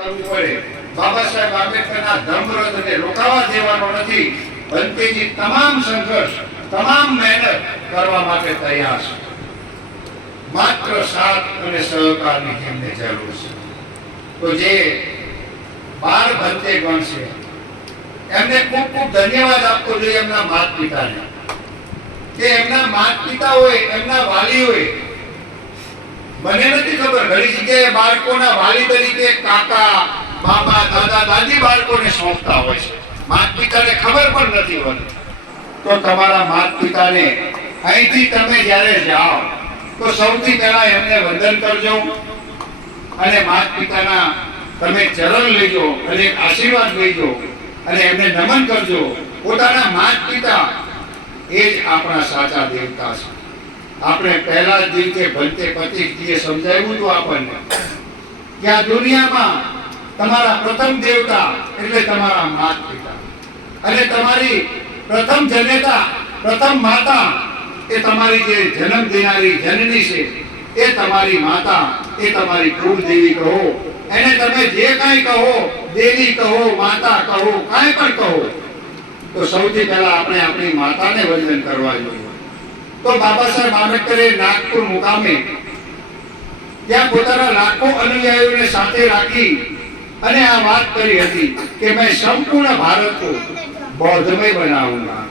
બાબા સાહેબ આંબેડકરના ધર્મરથને રોકાવા દેવાનો નથી, બનતેજી તમામ સંઘર્ષ, તમામ મહેનત કરવા માટે તૈયાર છે. માત્ર સાથ અને સહકારની એમને જરૂર છે. તો જે બાર ભંતે ગણ છે, એમને ખૂબ ખૂબ ધન્યવાદ આપવો જોઈએ એમના માત પિતાને કે એમના માત હોય, એમના વાલીઓએ મને નથી ખબર, ઘણી જગ્યાએ બાળકોના વાલી તરીકે કાકા બાબા દાદા, દાદી બાળકોને સોંપતા હોય છે. માત પિતાને ખબર પણ નથી હોતી. તો તમારા માત પિતાને અહીંથી તમે જ્યારે જાઓ, તો સૌથી પહેલા એમને વંદન કરજો અને માત પિતાના તમે ચરણ લેજો અને આશીર્વાદ લેજો અને એમને નમન કરજો. પોતાના માત પિતા એ જ આપણા સાચા દેવતા છે. આપણે પહેલા જ દિવસે ભલતે પતિકજીએ સમજાવ્યું હતું આપણને કે આ દુનિયામાં તમારા પ્રથમ દેવતા એટલે તમારા માત પિતા અને તમારી પ્રથમ જનેતા, પ્રથમ માતા એ તમારી જે જન્મ દેનારી જનની છે, એ તમારી માતા, એ તમારી કુળદેવી કહો. એને તમે જે કાંઈ કહો, દેવી કહો, માતા કહો, કાંઈ પણ કહો, તો સૌથી પહેલા આપણે આપણી માતાને વંદન કરવા જોઈએ. તો બાબા સાહેબ આંબેડકરે નાગપુર મુકામે ત્યાં પોતાના લાખો અનુયાયીઓને સાથે રાખી અને આ વાત કરી હતી કે મેં સંપૂર્ણ ભારતનું બૌદ્ધમય બનાવુંગા